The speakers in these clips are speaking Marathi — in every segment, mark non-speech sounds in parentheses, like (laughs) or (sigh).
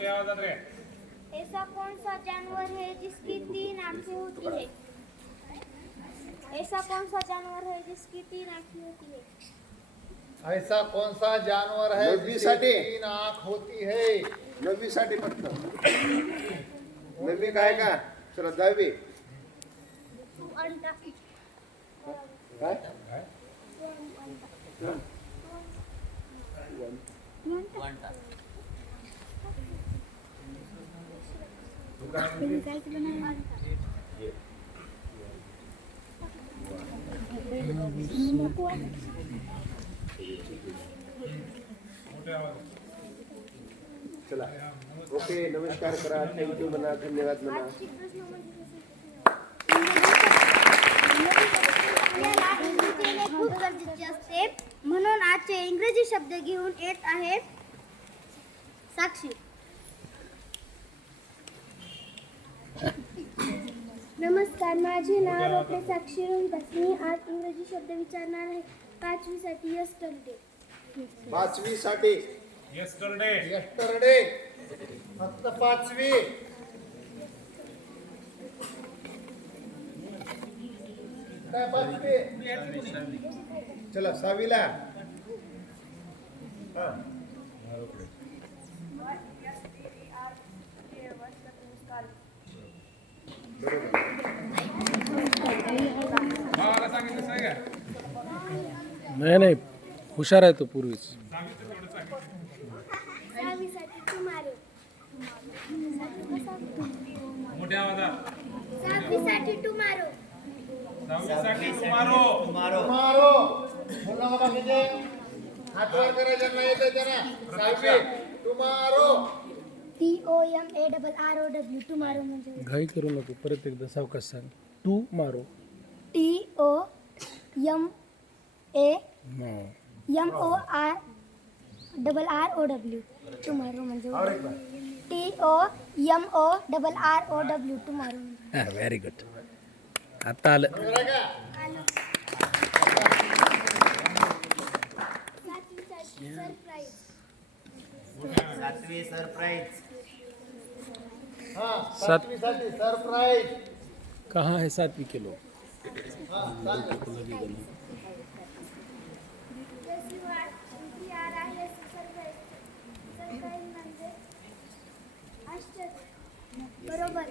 मोठे आवाजात रे? ऐसा कौन सा जानवर है जिसकी तीन आंखें होती है. ऐसा कौन सा जानवर है जिसकी तीन आंखें होती है. ऐसा कौन सा जानवर है जिसकी साठी. तीन आंख होती है. नववी साठी फक्त. नववी काय का? चला दहावी. अंडा काय मोठे आवाज चला. ओके नमस्कार करा. थँक्यू म्हणा धन्यवाद म्हणा खूप गरजेचे असते म्हणून आजचे इंग्रजी शब्द घेऊन येत आहे साक्षी. नमस्कार माझे नाव डॉक्टर साक्षी रोहिदास. मी आज इंग्रजी शब्द विचारणार आहे. पाचवीसाठी यस्टरडे पाचवी साठी येस्टरडे यस्टरडे फक्त पाचवी. काय पाचवी? चला सहावीला हा. भावाला सांगितलं सांग का? नाही नाही हुशार आहे तो पूर्वीच सहावीसाठी टुमारो मोठ्या आवाजात सहावीसाठी टुमारो दहावीसाठी कुमारो मारो मुलं बाबा किती हात वर करायचं नाही येते त्यांना सहावी tomorrow T O M A double R O W tomorrow म्हणजे. घाई करू नको परत एकदा सावकाश सांग. Tomorrow. T O M A हा. M O R double R O W tomorrow म्हणजे T O M O double R O W tomorrow हा व्हेरी गुड आता आलं सातवी सरप्राईज हा सात- सरप्राईज कहाँ है सातवीं के लोग?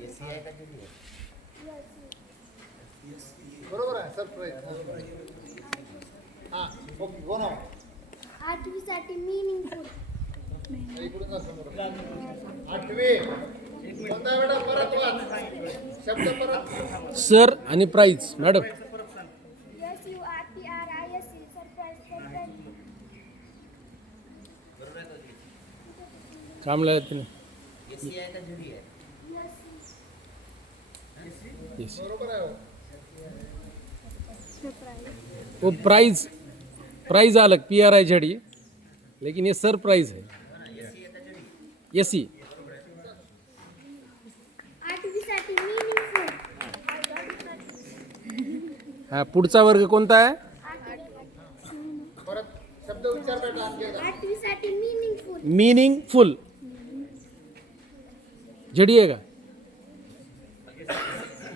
बरोबर बरोबर आहे सरप्राईज हा ओके आठवीसाठी मिनिंगफुल समोर. आठवी. कोणता बेटा परत वाच. शब्द परत. सर आणि prize madam S U R T R I S E surprise surprise काम लाया तिने एसी आहे का जुडी आहे आहे हो. वो प्राइज प्राइज अलग पी आर आई जेड लेकिन ये सर प्राइज है मिनिंगफुल हा पुढचा वर्ग कोणता आहे? मिनिंगफुल मीनिंगफुल जेडी है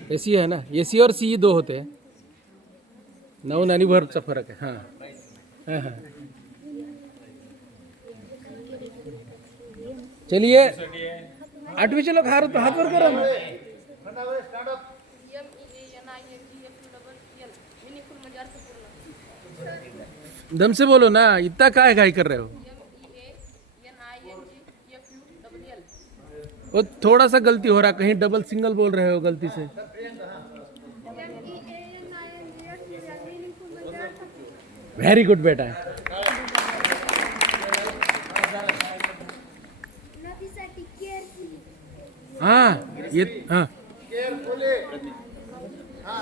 का सी है ना? ए सी और सी दो होते हैं। नवन आणि भरचा फरक आहे हाँ। हाँ हाँ। चलिए आठवीचे लोक हार हात वर करा up. दम से बोलो ना, इतना काय काय कर रहे हो? वो थोड़ा सा गलती हो रहा, कहीं डबल सिंगल बोल रहे हो गलती से। वेरी गुड बेटा केअरफुली हाँ ये हाँ।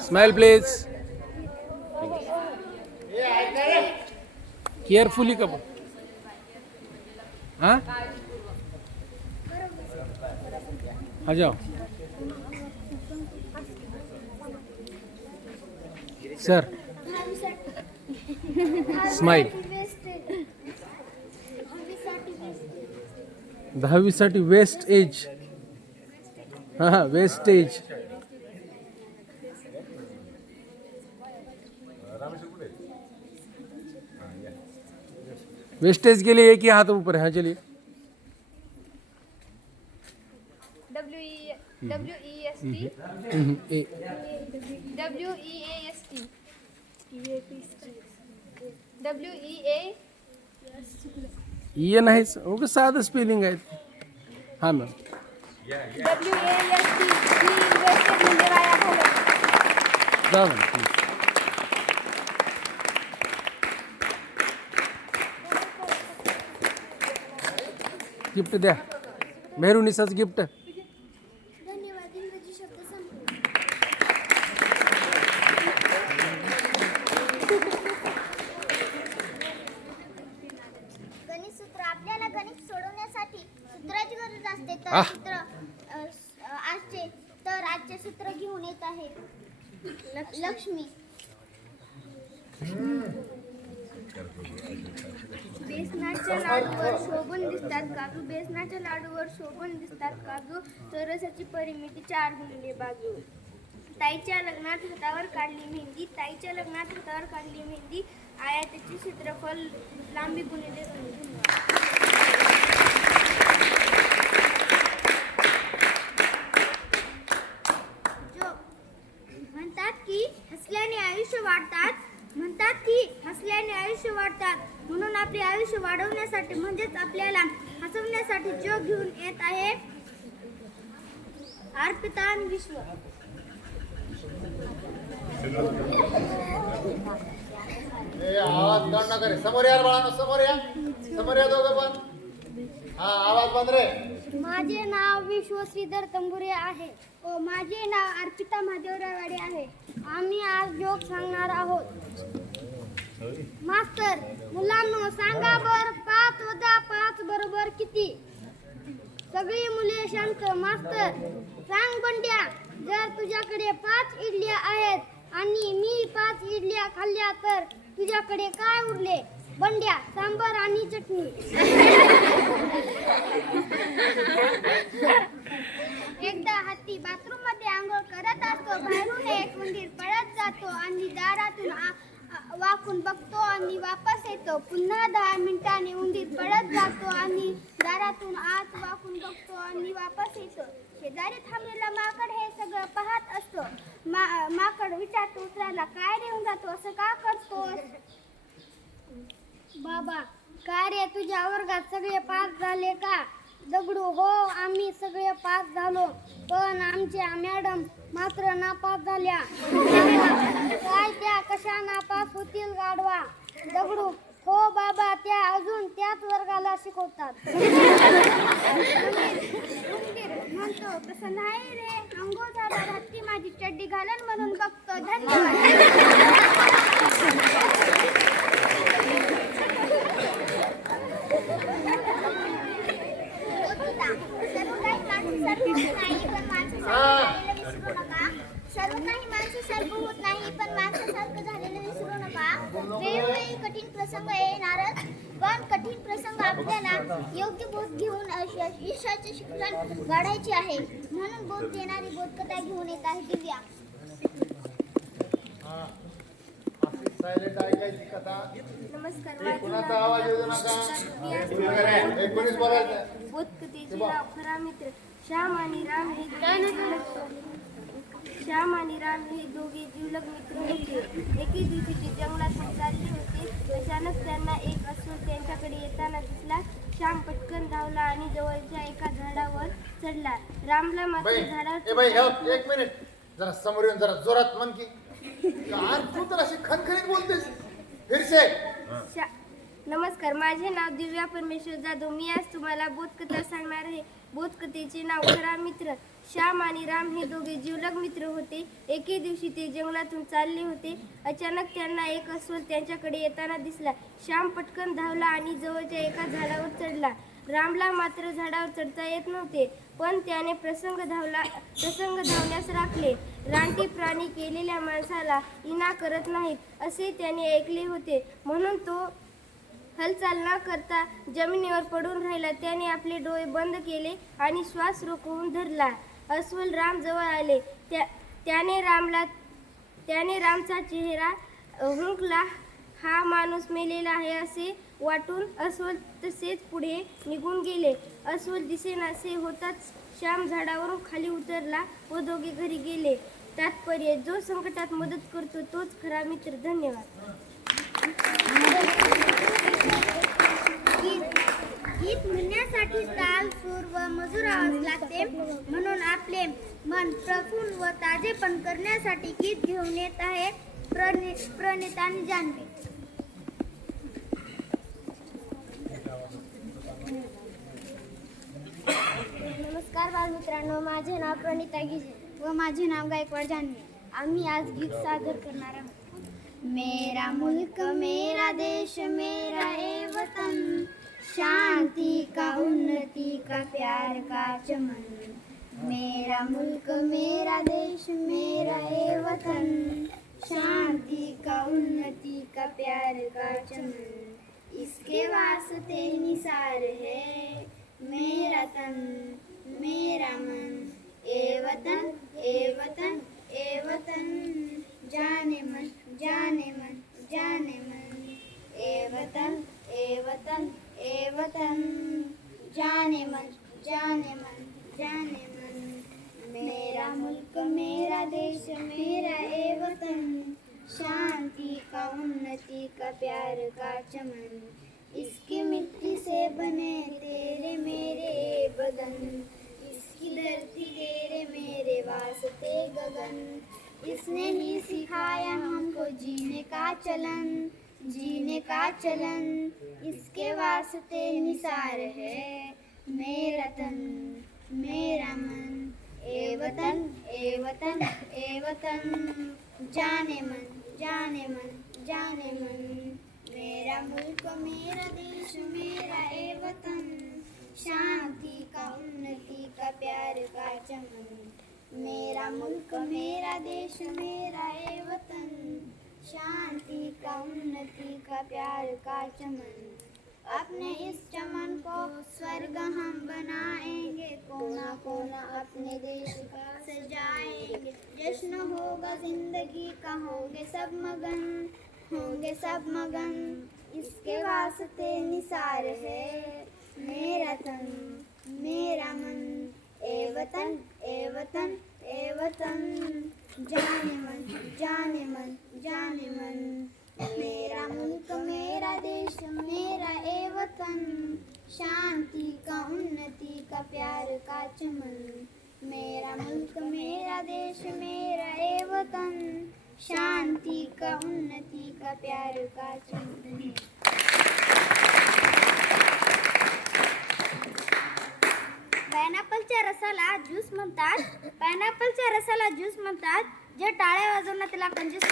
स्माइल प्लीज़ केयरफुली ऐका रे. केअरफुली का हाँ? आ जाओ। सर स्माइल वेस्टेज दहावीसाठी वेस्टेज वेस्ट एज हाँ हाँ वेस्ट एज वेस्टेज के लिए एक ही हाथ ऊपर है हाँ चलिए। W E W E T हम्म, ए ये नाहीच उगं साधं स्पेलिंग आहे हां मॅम ही म्हणजे वाया घालवणे. जा प्लीज गिफ्ट द्या. मेहरुनिसाच गिफ्ट धन्यवाद इंग्रजी शब्द संपले गणित सूत्र आपल्याला गणित सोडवण्यासाठी सूत्राची गरज असते तर आह. सूत्र अ, स- अ, आजचे तर आजचे सूत्र घेऊन येत आहे लक्ष्मी बेसनाच्या लाडूवर शोभून दिसतात काजू. बेसनाच्या लाडूवर शोभून दिसतात काजू. चौरसाची परिमिती चार गुणिले बाजू. ताईच्या लग्नात हातावर काढली मेहंदी. ताईच्या लग्नात हातावर काढली मेहंदी. आयातीचे क्षेत्रफळ लांबी गुणिले रुंदी जो म्हणतात की हसल्याने आयुष्य वाढतात म्हणतात की हसल्याने आयुष्य वाढतात म्हणून आपले आयुष्य वाढवण्यासाठी म्हणजेच आपल्याला हसवण्यासाठी जो घेऊन येत आहे अर्पितान विश्व ए, आवाज काढ नका रे समोर या बाळा समोर या. समोर या दोघं पण. हा आवाज बंद रे. माझे नाव विश्व श्रीधर तंबुरे आहे. हो माझे नाव अर्पिता महादेवराव वाडे आहे. आम्ही आज जोक सांगणार आहोत. मास्तर मुलांनो सांगा बर पाच वजा पाच बरोबर किती? सगळी मुले शांत. मास्तर सांग बंड्या जर तुझ्याकडे पाच इडल्या आहेत आणि मी पाच इडल्या खाल्ल्या तर तुझ्याकडे काय उरले? बंड्या सांबर आणि चटणी. (laughs) एकदा हत्ती बात मध्ये आंघोळ करत असतो बाहेरून एक उंदीर पळत जातो आणि दारातून आ- आ- वाकून बघतो आणि वापस येतो पुन्हा दहा मिनिटांनी उंदीर पळत जातो आणि दारातून आत वाकून बघतो आणि वापस येतो शेजारी थांबलेला माकड हे सगळं पाहत असतो मा माकड विचारतो उतरायला काय देऊन जातो असं का करतो बाबा काय रे तुझ्या वर्गात सगळे पास झाले का? दगडू हो आम्ही सगळे पास झालो पण आमच्या मॅडम मात्र नापास झाल्या. काय त्या कशा नापास होतील गाडवा दगडू हो बाबा त्या अजून त्याच वर्गाला शिकवतात. म्हणतो तसं नाही रे अंघोळ झाला माझी चड्डी घालन म्हणून बघतो. धन्यवाद सर्व काही माणसासारखं होत नाही पण माणसासारखं झालेलं विसरू नका सर्व काही माणसासारखं होत नाही पण माणसासारखं झालेलं विसरू नका वेळोवेळी कठीण प्रसंग येणारच पण कठीण प्रसंग आपल्याला योग्य बोध घेऊन अश- यशाचे शिक्षण घडायचे आहे म्हणून बोध देणारी बोधकथा घेऊन येत आहे दिव्या हा अशी सायलेंट ऐकायची कथा नमस्कार माझे कोणाचा नाव आवाज येऊ नका मी आज एकोणीस बोलायचं बोधकथेचे नाव खरा मित्र श्याम आणि राम हे श्याम आणि राम हे दोघे जिवलग मित्र होते एके दिवशी ते जंगलात चालले होते अचानक त्यांना एक अस्वल त्यांच्याकडे येताना दिसला श्याम पटकन धावला आणि जवळच्या एका झाडावर चढला रामला मात्र झाडावर हे एक मिनिट. जरा समोर येऊन जरा जोरात म्हण की. यार तू तर अशी खनखनीत बोलतेस. फिरसे. नमस्कार माझे नाव दिव्या परमेश्वर जाधव. मी आज तुम्हाला बोधकथा सांगणार आहे. बोधकथेचे नाव खरा मित्र श्याम आणि राम हे दोघे जीवलग मित्र होते. एके दिवशी ते जंगलातून चालले होते. अचानक त्यांना एक अस्वल त्यांच्याकडे येताना दिसला. श्याम पटकन धावला आणि जवळच्या एका झाडावर चढला. रामला मात्र झाडावर चढता येत नव्हते पण त्याने प्रसंग धावला प्रसंग धावण्यास राखले. रानटी प्राणी केलेल्या माणसाला इना करत नाहीत असे त्याने ऐकले होते. म्हणून तो हालचाल न करता जमिनीवर पडून राहिला त्याने आपले डोळे बंद केले आणि श्वास रोखवून धरला. अस्वल राम जवळ आले. त्या त्याने रामला त्याने रामचा चेहरा हुंकला. हा माणूस मेलेला आहे असे वाटून अस्वल तसेच पुढे निघून गेले. अस्वल दिसेनासे होताच श्याम झाडावरून खाली उतरला व दोघे घरी गेले. तात्पर्य जो संकटात मदत करतो तोच खरा मित्र. धन्यवाद. गीत म्हणण्यासाठी ताल सूर व मजूर आवाज लागते. म्हणून आपले मन प्रफुल्ल व ताजेपण करण्यासाठी गीत घेऊन येत आहे. प्रणे प्रणित आणि जान्हवी. नमस्कार बालमित्रांनो माझे नाव प्रणिता गिजे. व माझे नाव गायकवाड जान्हवी. आम्ही आज गीत सादर करणार आहोत. मेरा मुल्क, मेरा देश, मेरा ए वतन। शांति का, उन्नति का, प्यार का चमन। मेरा मुल्क, मेरा देश, मेरा ए वतन। शांति का, उन्नति का, प्यार का चमन। इसके वास्ते निसार है मेरा तन, मेरा मन। ए वतन ए वतन ए वतन। जाने मन। जाने मन जाने मन। ए वतन ए वतन ए वतन। जाने मन जाने मन जाने मन। मेरा मुल्क, मेरा देश, मेरा ए वतन। शांति का, उन्नति का, प्यार का चमन। इसकी मिट्टी से बने तेरे, मेरे बदन। इसकी धरती तेरे, मेरे वास्ते गगन। इसने ही सिखाया हमको जीने का चलन, जीने का चलन। इसके वास्ते निसार है मेरा तन, मेरा मन। ए वतन ए वतन ए वतन। जाने मन जाने मन जाने मन। मेरा मुल्क, मेरा देश, मेरा ए वतन। शांति का, उन्नति का, प्यार का चमन। मेरा मुल्क, मेरा देश, मेरा ए वतन। शांति का उन्नति, का प्यार, का चमन। अपने इस चमन को स्वर्ग हम बनाएँगे। कोना कोना अपने देश का सजाएँगे। जश्न होगा, ज़िंदगी का होंगे सब मगन, होंगे सब मगन। इसके वास्ते निसार है मेरा तन, मेरा मन। ए वतन ए वतन ए वतन। जाने मन जाने मन जाने मन। मेरा मुल्क मेरा देश मेरा ए वतन। शांति का उन्नति का प्यार का चमन। मेरा मुल्क मेरा देश मेरा ए वतन। शांति का उन्नति का प्यार का चमन। पायनॅपलच्या रसाला ज्यूस म्हणतात. पायनॅपलच्या रसाला ज्यूस म्हणतात. जे टाळ्या वाजवणं त्याला कंजूस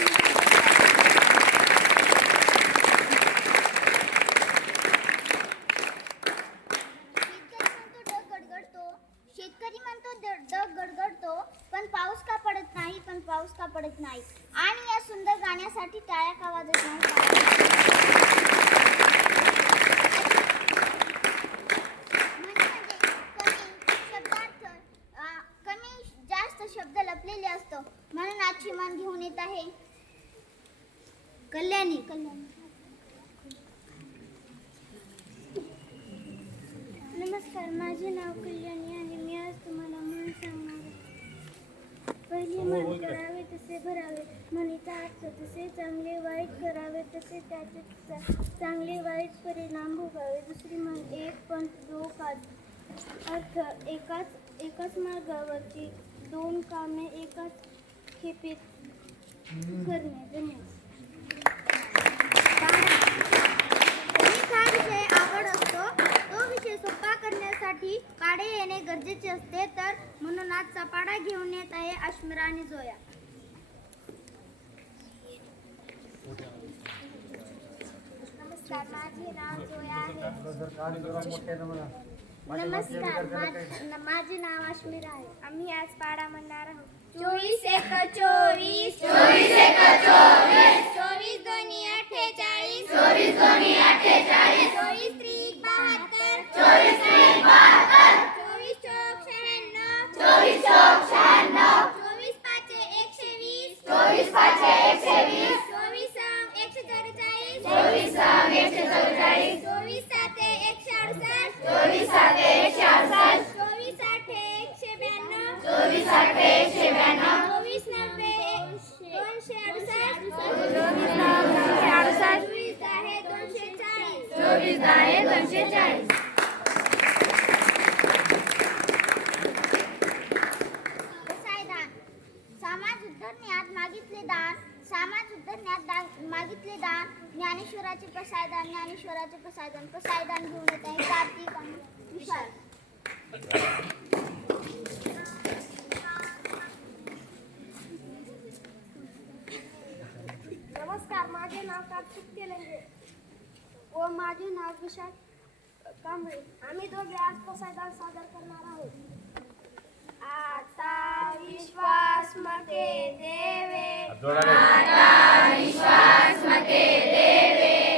शेतकरी म्हणतो डग गडगडतो. पण पाऊस का पडत नाही? पण पाऊस का पडत नाही? आणि या सुंदर गाण्यासाठी टाळ्या का वाजत नाही म्हणजे कमी शब्दार्थ अ, कमी जास्त शब्द लपलेले असतो. म्हणून आजची मान घेऊन येत आहे. कल्याणी. कल्याणी नमस्कार माझे नाव कल्याणी आहे मी आज तुम्हाला मन सांगणार आहे. पहिले मन करावे तसे भरावे. म्हणीचा अर्थ तसे चांगले वाईट करावे तसे त्याचे चांगले वाईट परिणाम भोगावे. दुसरी म्हण एक पंथ दो काज अर्थ एकाच एकाच मार्गावरची दोन कामे एकाच खेपेत करणे. हा विषय आवड असतो. तो विषय सोपा करण्यासाठी पाडे येणे गरजेचे असते. तर म्हणून आजचा पाडा घेऊन येत आहे अश्मिरा आणि जोया. नमस्कार. माझे नाव जोया आहे. नमस्कार माझे नाव आश्मीर आहे. आम्ही आज पाडा म्हणणार आहोत. चोवीस एक चोवीस. चोवीस एक चोवीस. चोवीस दोन्ही अठ्ठेचाळीस. चोवीस दोन्ही अठ्ठेचाळीस. चोवीस त्री बहात्तर. चोवीस त्री बहात्तर. चोवीस चौक शहाण्णव. चोवीस चौक शहाण्णव. चोवीस पाच एकशे वीस. चोवीस पाच एकशे वीस. चोवीस एकशे चौवेचाळीस चोवीस एकशे चौवेचाळीस माझे नाव कार्तिक तेलंगे व माझे नाव विशाल कांबळे. आम्ही दोघे आज पसायदान सादर करणार आहोत. आता विश्वास मते देवे. आता विश्वास मते देवे.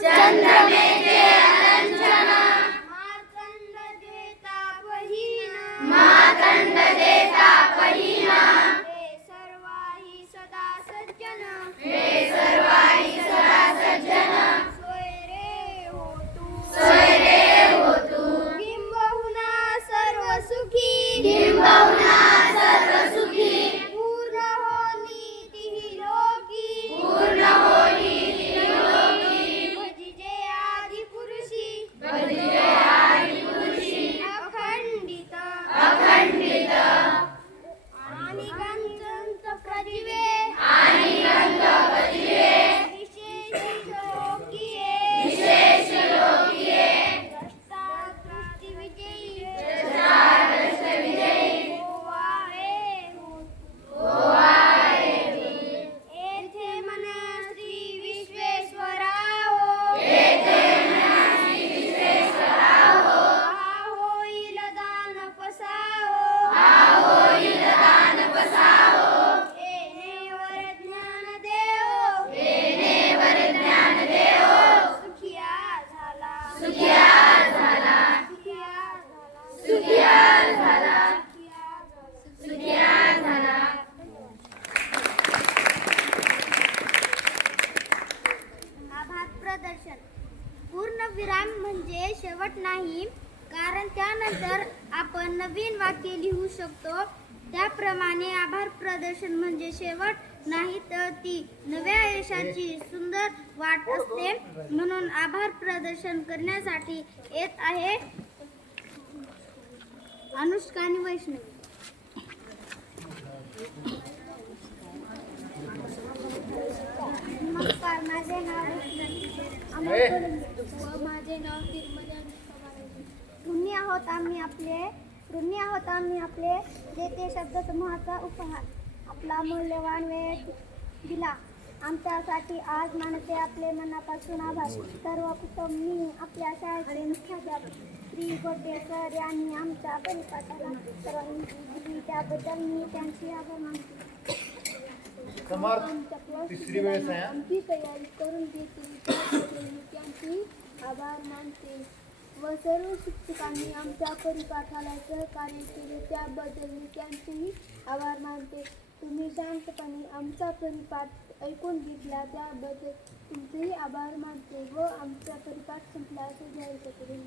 真的没见。शकतो. त्याप्रमाणे आभार प्रदर्शन म्हणजे शेवट नाही तर ती नव्या यशाची सुंदर वाट असते. म्हणून आभार प्रदर्शन करण्यासाठी येत आहे अनुष्का आणि वैष्णवी. नमस्कार माझे नाव माझे नाव तुम्ही आहोत आम्ही आपले ऋणी आहोत आम्ही आपले. देते शब्दसमूहाचा उपहार. आपला मूल्यवान वेळ दिला. आमच्यासाठी आज मानते आपले मनापासून आभार. सर्वप्रथम मी आपल्या शाळेचे मुख्याध्यापक श्री गोटे सर यांनी आमच्या परिपाठाला सर्वांची दिली त्याबद्दल मी त्यांचे आभार मानते. तिसरी वेळेस तयारी करून देते. आभार मानते. व सर्व शिक्षकांनी आमच्या परिपाठाला सहकार्य केले. त्याबद्दल मी त्यांचेही आभार मानते. तुम्ही शांतपणे आमचा परिपाठ ऐकून घेतला त्याबद्दल तुमचेही आभार मानते व आमचा परिपाठ संपला असे जाहीर करून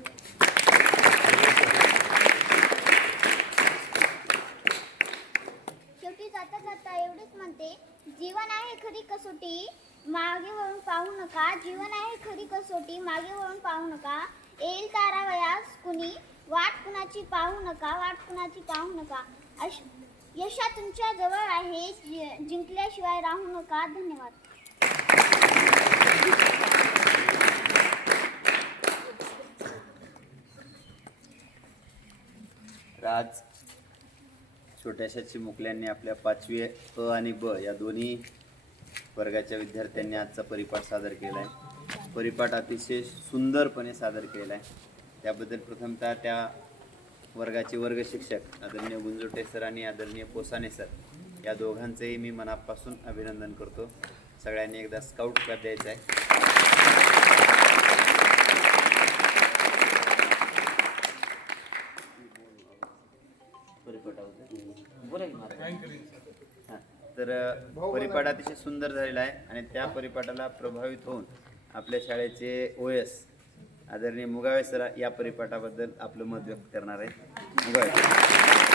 शेवटी जाता जाता एवढेच म्हणते जीवन आहे खरी कसोटी मागे वळून पाहू नका जीवन आहे सोटी मागे वळून पाहू नका. येईल तारा वयास कुणी वाट कुणाची पाहू नका वाट कुणाची पाहू नका. अश यशा तुमच्या जवळ आहे जि- जिंकल्याशिवाय राहू नका. धन्यवाद. राज छोट्याशा चिमुकल्यांनी आपल्या पाचवी अ आणि ब या दोन्ही वर्गाच्या विद्यार्थ्यांनी आजचा परिपाठ सादर केला आहे परिपाठ अतिशय सुंदरपणे सादर केला आहे त्याबद्दल प्रथमतः त्या वर्गाचे वर्ग शिक्षक आदरणीय गुंजोटे सर आणि आदरणीय पोसाने सर या दोघांचंही मी मनापासून अभिनंदन करतो. सगळ्यांनी एकदा स्काउट का द्यायचा आहे. तर परिपाठ अतिशय सुंदर झालेला आहे आणि त्या परिपाठाला प्रभावित होऊन आपल्या शाळेचे ओ एस आदरणीय मुगावे सर या परिपाठाबद्दल आपलं मत व्यक्त करणार आहे. मुगावे.